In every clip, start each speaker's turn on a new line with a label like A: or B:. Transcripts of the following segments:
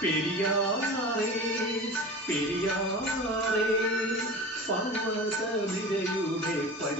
A: പെരിയാറേ പെരിയാറേ പർവതനിരയുടെ പരിനീരേ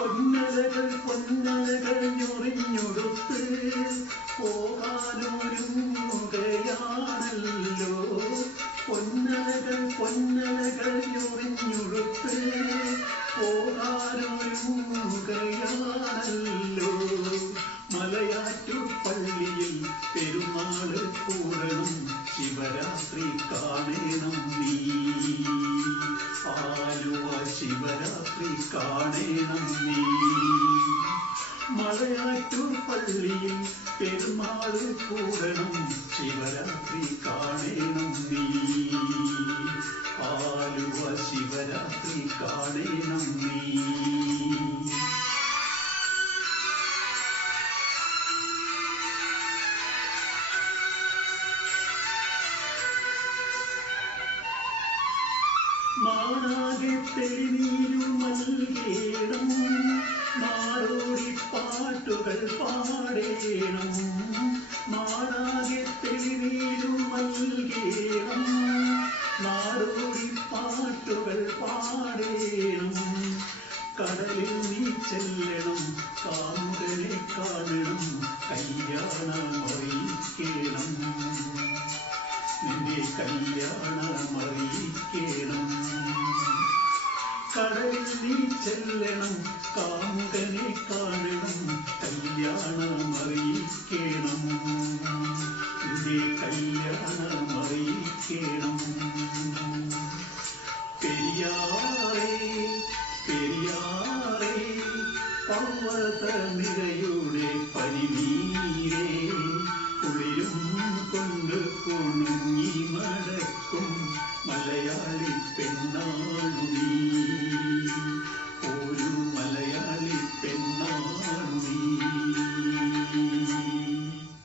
A: പൊന്നലകൾ പൊന്നലകൾ ഞൊറിഞ്ഞൊടുത്ത് പോകാനൊരുങ്ങുകയാണല്ലോ പൊന്നലകൾ പൊന്നലകൾ ഞൊറിഞ്ഞൊടുത്ത് പോകാനൊരുങ്ങുകയാണല്ലോ മലയാറ്റു പള്ളിയിൽ പെരുന്നാൾ കൂടണം ശിവരാത്രി കാണണം നീ ആലുവ ശിവരാത്രി കാണേണം നീ. മലയാറ്റൂർ പള്ളിയിൽ പെരുമാൾ കൂടണം ശിവരാത്രി കാണേണം നീ. ആലുവ ശിവരാത്രി കാണേണം നീ. മാനാകെ തെളിനീരു നൽകേണം നാടോടി പാട്ടുകൾ പാടേണം. മാനാകെ തെളിനീരു നൽകേണം നാടോടി പാട്ടുകൾ പാടേണം. കടലിൽ നീ ചെല്ലണം കാമുകനെ കാണണം കല്യാണം അറിയിക്കണം നിന്റെ കല്യാണം കടലിൽ നീ ചെല്ലണം കാമുകനെ കാണണം കല്യാണം അറിയിക്കണം നിന്റെ കല്യാണം അറിയിക്കണം പെരിയാറേ പെരിയാറേ പർവതനിരയുടെ പരിനീരേ കുളിരും കൊണ്ട് കുണുങ്ങി നടക്കും മുഴുമല